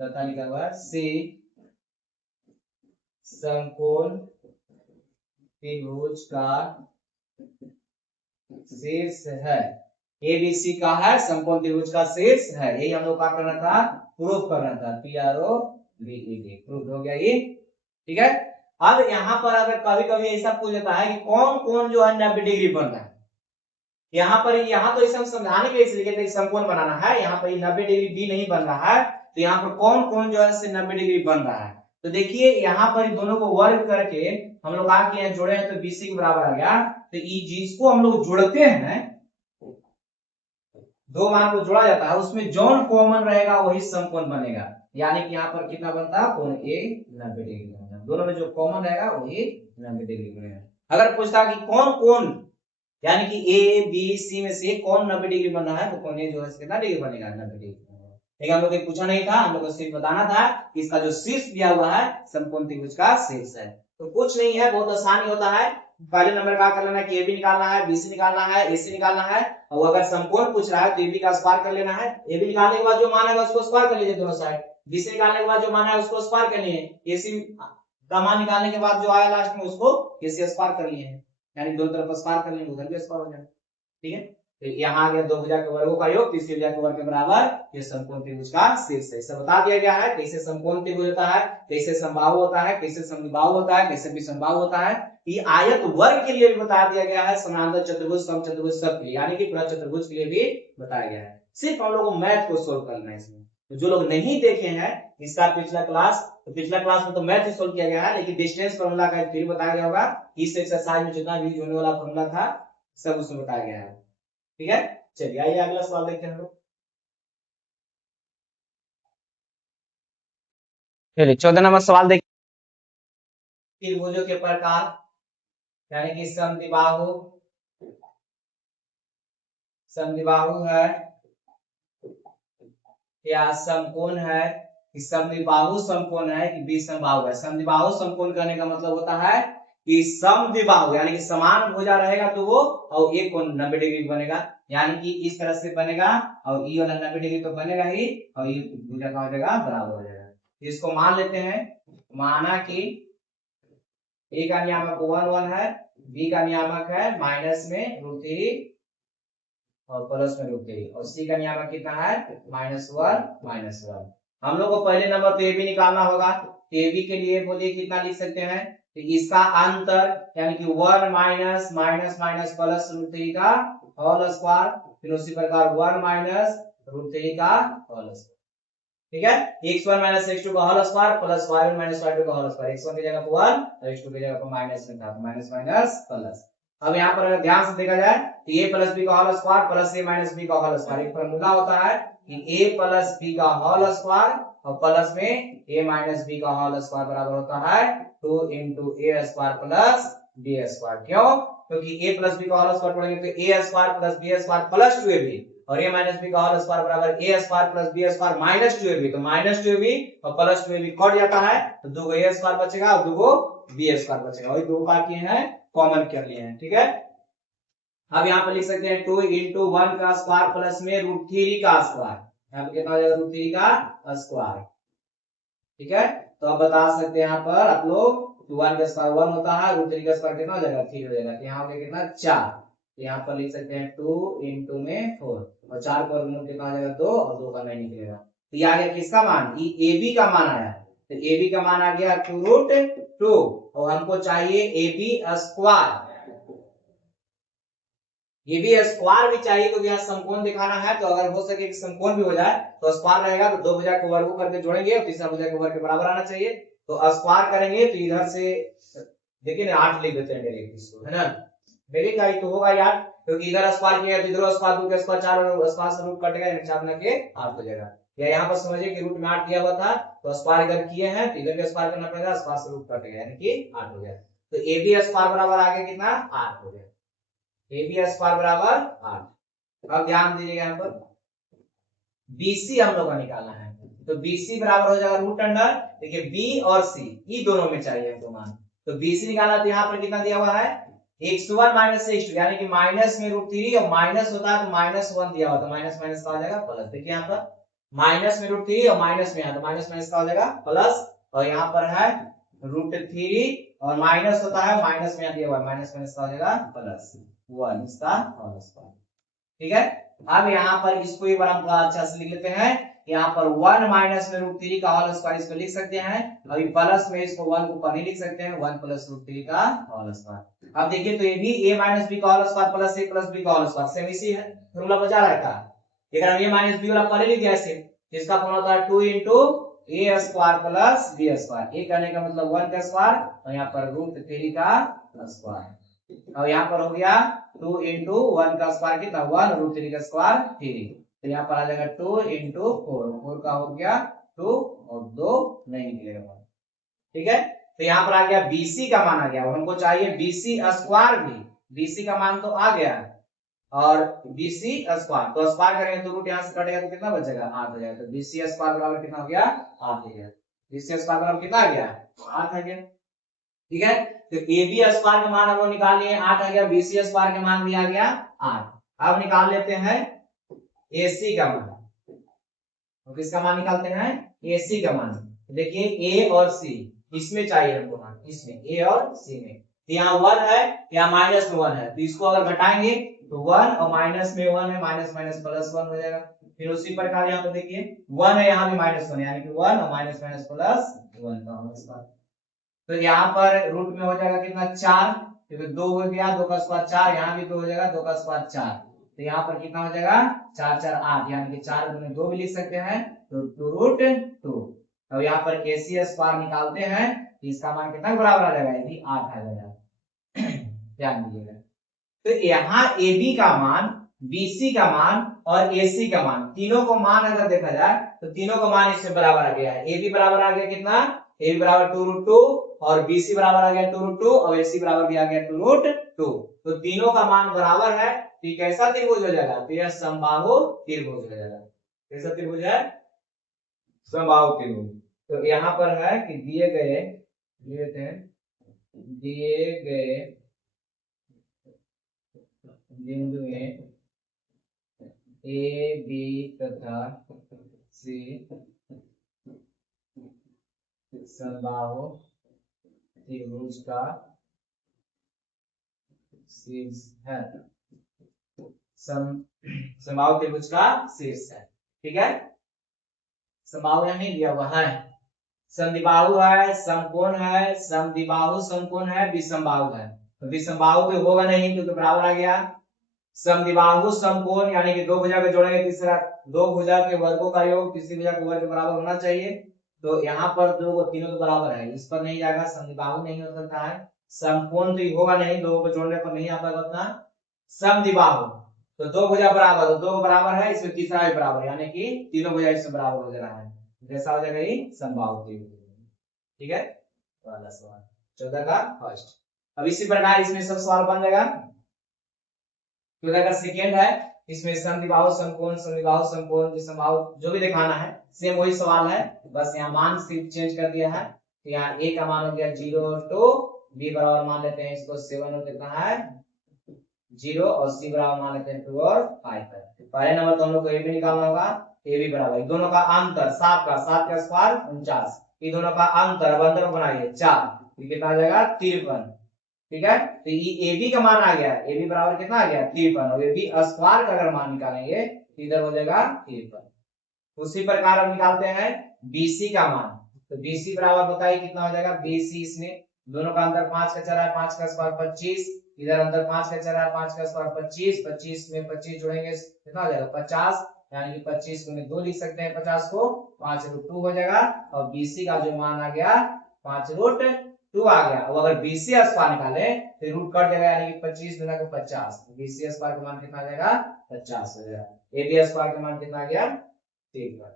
तथा लिखा हुआ सी समकोण त्रिभुज का शीर्ष है। ए बी सी का है समकोण त्रिभुज का शीर्ष है, यही हम लोग क्या करना था, प्रूफ करना था। PRO प्रूफ हो गया ये, ठीक है। अब यहाँ पर अगर कभी कभी ऐसा पूछ जाता है कि कौन कौन जो है 90 डिग्री बन रहा है, यहाँ पर, यहाँ तो इसे हम समझाने के लिए इसलिए कहते हैं समकोण बनाना है, यहाँ पर 90 डिग्री भी नहीं बन रहा है। तो यहाँ पर कौन कौन जो है 90 डिग्री बन रहा है, तो देखिए यहाँ पर दोनों को वर्ग करके हम लोग क्या किए, जोड़े हैं तो बीसी के बराबर आ गया। तो जिसको हम लोग जोड़ते हैं, दो मान को जोड़ा जाता है, उसमें जौन कॉमन रहेगा वही समकोण बनेगा। यानी कि यहाँ पर कितना बनता है, कोण ए 90 डिग्री बनेगा, दोनों में जो कॉमन रहेगा वही 90 डिग्री बनेगा। अगर पूछता कि कौन कौन, यानी कि ए बी सी में से कौन 90 डिग्री बन रहा है, तो कोण ए जो है कितना डिग्री बनेगा, 90 डिग्री। लेकिन हम लोग को पूछा नहीं था, हम लोग को सिर्फ बताना था कि इसका जो शीर्ष दिया हुआ है समकोण त्रिभुज का शीर्ष है। तो कुछ नहीं है, बहुत आसानी होता है। पहले नंबर का कर लेना कि ए बी निकालना है, बी सी निकालना है, ए सी निकालना है, और अगर समकोण पूछ रहा है तो ए बी का स्क्वायर कर लेना है। ए बी निकालने के बाद जो मान आएगा उसको स्क्वायर कर लीजिए दोनों साइड, बी सी निकालने के बाद जो मान है उसको स्क्वायर कर लिए, ए सी का मान निकालने के बाद जो आया लास्ट में उसको ए सी स्क्वायर कर लिए हैं, यानी दोनों तरफ स्क्वायर कर लेंगे, उधर भी स्क्वायर हो जाएगा, ठीक है। तो यहाँ आ गया दो भुजा के वर्गों का योग तीसरी भुजा के वर्ग के बराबर, ये समकोण त्रिभुज का शीर्ष है। इसे बता दिया गया है कैसे समकोण त्रिभुज होता है, कैसे समबाहु होता है, कैसे समद्विबाहु होता है, कैसे विषमबाहु होता है। ये आयत वर्ग के लिए भी बता दिया गया है, समांतर चतुर्भुज, समचतुर्भुज सब के लिए, यानी कि पूरा चतुर्भुज के लिए भी बताया गया है। सिर्फ हम लोगों को मैथ को सोल्व करना है इसमें। तो जो लोग नहीं देखे हैं इसका पिछला क्लास, तो पिछला क्लास में तो मैथ ही सोल्व किया गया है, लेकिन डिस्टेंस फार्मूला का फिर बताया गया होगा। इस एक्सरसाइज में जितना भी होने वाला फार्मूला था सब उसमें बताया गया है, ठीक है। चलिए आइए अगला सवाल देखते हैं हम लोग। चलिए 14 नंबर सवाल देखिए, त्रिभुजों के प्रकार, यानी कि समद्विबाहु है या समकोण है, कि समद्विबाहु समकोण है कि विषमबाहु है। समद्विबाहु समकोण करने का मतलब होता है कि समद्विबाहु यानी कि समान भुजा रहेगा तो वो, और एक कोण 90 डिग्री बनेगा, यानी कि इस तरह से बनेगा, और ये वाला 90 डिग्री तो बनेगा ही, और ये भुजा का हो जाएगा बराबर हो जाएगा। इसको मान लेते हैं, माना कि ए का नियामक 1 1 है, बी का नियामक है माइनस में √3 और प्लस में √3, और सी का नियामक कितना है -1 हम लोग को पहले नंबर पे ए बी निकालना होगा। ए बी के लिए बोलिए कितना लिख सकते हैं, तो इसका अंतर यानी कि 1 माइनस माइनस माइनस प्लस √3 का होल स्क्वायर, फिर उसी प्रकार 1 माइनस √3 का होल स्क्वायर, ठीक है, x1 माइनस x2 का whole square plus y1 minus y2 का होल स्क्वायर, x1 की जगह पर 1 और x2 की जगह पर माइनस में था, माइनस माइनस प्लस। अब यहाँ पर अगर ध्यान से देखा जाए तो a प्लस b का whole square plus a minus b का होल स्क्वायर, एक फॉर्मूला होता है कि a प्लस b का होल स्क्वायर और प्लस में a माइनस b का होल स्क्वायर बराबर होता है 2 into a square plus b square. क्यों? क्योंकि a प्लस b का होल स्क्वायर पढ़ेंगे तो a square plus b square plus 2ab और a माइनस b का होल स्क्वायर बराबर a square plus b square minus 2ab, तो माइनस 2ab और प्लस 2ab कट जाता है तो दो a स्क्वायर बचेगा और दो b स्क्वायर बचेगा, और दो बाकी हैं कॉमन कर लिए हैं। ठीक है, अब यहाँ पर लिख सकते हैं 2 into 1 का स्क्वायर प्लस में √3 का स्क्वायर, यहाँ पे कितना हो जाएगा √3 का स्क्वायर। ठीक है, तो अब बता सकते हैं यहाँ पर आप लोग 1 का स्क्वायर 1 होता है, √3 का स्क्वायर कितना हो जाएगा 3 हो जाएगा, तो यहाँ हो गया कितना 4, तो यहाँ पर लिख सकते हैं 2 into में 4 और 4 का वर्गमूल कितना हो जाएगा 2 और 2 का नहीं निकलेगा, तो ये आ गया किसका मान, ये AB का मान आया, तो AB का मान आ गया 2√2 और हमको चाहिए AB स्क्वायर, ये भी स्क्वायर भी चाहिए क्योंकि यहाँ समकोण दिखाना है, तो अगर हो सके कि समकोण भी हो जाए तो स्क्वायर रहेगा तो दो भुजा को वर्ग करके जोड़ेंगे और तीसरा भुजा के वर्ग के बराबर आना चाहिए, तो स्क्वायर करेंगे तो इधर से देखिए ना 8 लिख देते हैं डायरेक्ट इसको, है ना, डायरेक्ट आई तो होगा यार, क्योंकि इधर स्क्वायर किया तो इधर स्क्वायर 2 के स्क्वायर 4 और स्क्वायर से रूट कटेगा, यानी 4 गुना के 8 हो जाएगा, या यहाँ पर समझिए कि रूट में 8 दिया हुआ था तो स्क्वायर इधर किए हैं तो इधर भी स्क्वायर करना पड़ेगा, स्क्वायर से रूट कटेगा यानी कि 8 हो गया, तो AB स्क्वायर बराबर आ गया कितना 8 हो गया, AB स्क्वायर बराबर 8। अब ध्यान दीजिएगा यहाँ पर BC हम लोग का निकालना है, तो BC बराबर हो जाएगा रूट अंडर, देखिए B और C ये दोनों में चाहिए हमको मान, तो BC निकाला तो यहाँ पर कितना दिया हुआ है x1 माइनस x2 यानी कि माइनस में √3 और माइनस होता है तो -1 दिया हुआ, तो माइनस माइनस का हो जाएगा प्लस, देखिए यहाँ पर माइनस में √3 और माइनस में यहाँ तो माइनस माइनस का हो जाएगा प्लस, और यहाँ पर है √3 और माइनस होता है माइनस में यहाँ दिया हुआ है माइनस माइनस का हो जाएगा प्लस 1 इसका होल स्क्वायर। ठीक है, अब यहाँ पर इसको एक बार हम अच्छा से लिख लेते हैं, यहाँ पर 1 माइनस में √3 का होल स्क्वायर इसको लिख सकते हैं, अभी प्लस में इसको 1 को ऊपर नहीं लिख सकते हैं, 1 प्लस √3 का होल स्क्वायर। अब देखिए तो ये भी a माइनस b का whole square plus a plus b का होल स्क्वायर सेम इसी है फॉर्मूला बचा रहा है का, अगर हम a माइनस b वाला पहले लिख दिया ऐसे, इसका फॉर्मूला होता है 2 into a square plus b square, a करने का मतलब 1 का स्क्वायर और यहाँ पर √3 का स्क्वायर, और यहाँ पर हो गया 2 into 1 का स्क्वायर कितना 1 और √3 का स्क्वायर 3, तो यहाँ पर आ जाएगा 2 into 4 का हो गया 2 और 2 नहीं निकलेगा। ठीक है, तो यहाँ पर आ गया BC का मान आ गया, और हमको चाहिए BC स्क्वायर भी, BC का मान तो आ गया और BC स्क्वायर, तो स्क्वायर करेंगे तो रूट यहाँ से कटेगा तो कितना बचेगा 8 हो जाएगा, तो BC स्क्वायर बराबर कितना हो गया 8 हो गया, BC स्क्वायर बराबर कितना आ गया 8 आ गया। ठीक है, तो AB स्क्वायर का मान हम लोग निकाल लिए 8 आ गया, BC स्क्वायर का मान भी आ गया 8। अब निकाल लेते हैं AC का मान, तो किसका मान निकालते हैं AC का मान, देखिए A और C इसमें चाहिए हमको मान, इसमें A और C में, तो यहाँ 1 है यहाँ माइनस में 1 है, तो इसको अगर घटाएंगे तो 1 और माइनस में 1 है माइनस माइनस प्लस 1 हो जाएगा, फिर उसी प्रकार यहाँ पर देखिए 1 है यहाँ भी -1 यानी कि 1 और माइनस माइनस प्लस 1 का होल स्क्वायर, तो यहाँ पर रूट में हो जाएगा कितना 4, क्योंकि 2 हो गया 2 का स्क्वायर 4, यहाँ भी 2 हो जाएगा 2 का स्क्वायर 4, तो यहाँ पर कितना हो जाएगा 4 4 8 यानी कि 4 गुने 2 भी लिख सकते हैं, तो 2√2। अब यहाँ पर AC स्क्वायर निकालते हैं तो इसका मान कितना बराबर आ जाएगा यदि 8 आ जाएगा, ध्यान दीजिएगा, तो यहाँ AB का मान BC का मान और AC का मान तीनों को मान अगर देखा जाए तो तीनों का मान इससे बराबर आ गया है, AB बराबर आ गया कितना AB बराबर 2√2 और BC बराबर आ गया 2√2 और AC बराबर भी आ गया 2√2, तो तीनों का मान बराबर है, तो ये कैसा त्रिभुज हो जाएगा, तो यह समबाहु त्रिभुज हो जाएगा, कैसा त्रिभुज है समबाहु त्रिभुज। तो यहाँ पर है कि दिए गए बिंदु में A B तथा C समबाहु त्रिभुज का शीर्ष है, समबाहु त्रिभुज का शीर्ष है। ठीक है, समबाहु यहाँ नहीं दिया हुआ है, समद्विबाहु है, समकोण है, समद्विबाहु समकोण है, विषमबाहु है, तो विषमबाहु भी होगा नहीं क्योंकि बराबर आ गया, समद्विबाहु समकोण यानी कि दो भुजा को जोड़ेंगे, तीसरा दो भुजा के वर्गों का योग तीसरी भुजा के वर्ग के बराबर होना चाहिए। तो यहाँ पर दो तीनों के बराबर है, इस पर नहीं जाएगा, समद्विबाहु नहीं हो सकता है, समकोण तो होगा नहीं, दो को जोड़ने पर नहीं आता उतना। समद्विबाहु तो दो भुजा बराबर, तो दो बराबर है, इसमें तीसरा भी बराबर, यानी कि तीनों भुजा इसमें बराबर हो जा रहा है, जैसा हो जाएगा ये समबाहु त्रिभुज। ठीक है, वाला सवाल 14 का फर्स्ट। अब इसी प्रकार इसमें सब सवाल बन जाएगा। 14 का सेकेंड है, इसमें समद्विबाहु समकोण समद्विबाहु समकोण समबाहु जो भी दिखाना है सेम वही सवाल है, बस यहाँ मान सिर्फ चेंज कर दिया है। तो यहाँ a का मान हो गया 0 टू b बराबर मान लेते हैं इसको 7 और कितना है 0 और c बराबर मान लेते हैं 2 और 5 है। पहले नंबर तो हम लोग को a भी निकालना होगा, a भी बराबर दोनों का अंतर 7 का स्क्वायर 49, ये दोनों का अंतर अब अंदर बनाइए 4, ये कितना आ जाएगा 53। ठीक है, तो ये ए बी का मान आ गया, ए बी बराबर कितना आ गया 53 और ए बी स्क्वायर का अगर मान निकालेंगे तो इधर हो जाएगा 53। उसी प्रकार हम निकालते हैं बीसी का मान, तो बीसी बराबर बताइए कितना हो जाएगा बीसी, इसमें दोनों का अंतर 5 का चला है 5 का स्क्वायर 25, इधर अंतर 5 का चला है 5 का स्क्वायर 25, 25 में 25 जोड़ेंगे कितना हो जाएगा 50, यानी कि 25 में 2 लिख सकते हैं, 50 को 5√2 हो जाएगा और बीसी का जो मान आ गया 5√2 आ गया। अब अगर बीसी स्क्वायर निकाले तो रूट कट जाएगा, यानी कि 25 गुना के 50, बीसी स्क्वायर का मान कितना आ जाएगा 50 हो जाएगा। एबी स्क्वायर का मान कितना आ गया 3।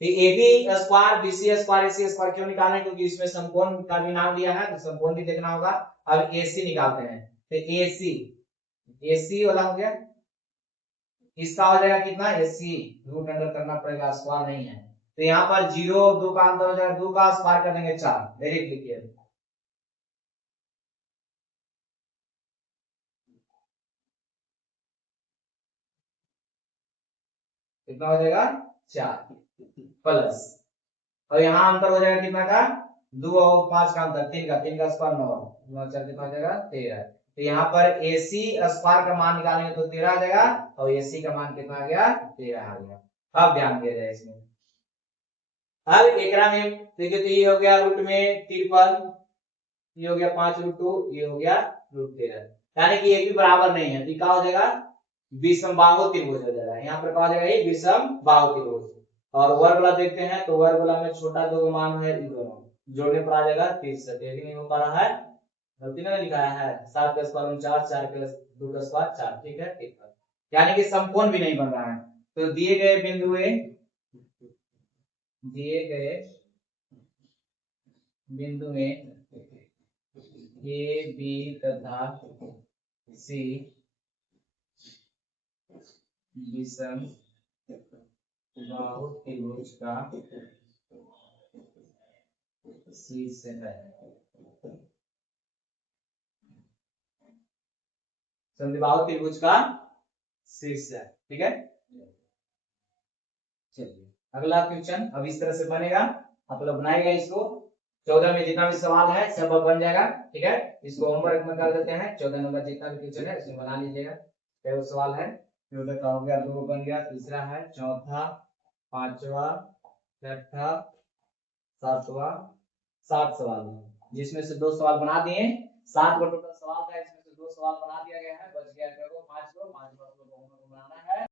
AB square BC square AC square क्यों निकालना है, क्योंकि इसमें समकोण का भी नाम लिया है तो समकोण भी देखना होगा। अब एसी निकालते हैं, तो एसी वाला हो गया, इसका हो जाएगा कितना एसी, रूट अंडर करना पड़ेगा, स्क्वायर नहीं है, तो यहाँ पर 0 2 का अंतर हो जाएगा, 2 का स्क्वायर कर देंगे 4, डायरेक्ट लिखिए कितना हो जाएगा 4 प्लस, और यहाँ अंतर हो जाएगा कितना का 2 और 5 का अंतर 3 का स्क्वायर 9 9 4 कितना हो जाएगा 13। तो यहाँ पर AC स्क्वायर का मान निकालेंगे तो 13 आ जाएगा और AC का मान कितना आ गया 13 आ गया। अब ध्यान दिया जाए इसमें, अब एकरा में देखिए तो ये हो गया रूट में 53, ये हो गया 5√2, ये हो गया √13, यानी कि ये भी बराबर नहीं है, तो क्या हो जाएगा विषमबाहु त्रिभुज हो जाएगा। यहाँ पर कहा जाएगा ये विषमबाहु त्रिभुज। और वर्ग वाला देखते हैं, तो वर्ग वाला में छोटा दो मान है, इन दोनों जोड़ने पर आ जाएगा 30, यदि नहीं हो पा रहा है गलती ने लिखाया है 7 का स्क्वायर 49, 4 का 2 का स्क्वायर 4, ठीक है ठीक है, यानी कि समकोण भी नहीं बन रहा है। तो दिए गए बिंदु में ए बी तथा सी विषमबाहु त्रिभुज का शीर्ष है, समद्विबाहु त्रिभुज का शीर्ष है। ठीक है, चलिए अगला क्वेश्चन अब इस तरह से बनेगा, आप लोग बनाएगा इसको, 14 में जितना भी सवाल है सब बन जाएगा। ठीक है, इसको होमवर्क में कर देते हैं, 14 नंबर जितना भी क्वेश्चन है उसमें बना लीजिएगा। क्या सवाल है 14 का हो गया, 2 बन गया, तीसरा है, चौथा, पांचवा, छठा, सातवां, 7 सवाल है, जिसमें से 2 सवाल बना दिए, 7 को टोटल सवाल था, इसमें से 2 सवाल बना दिया गया है, बच गया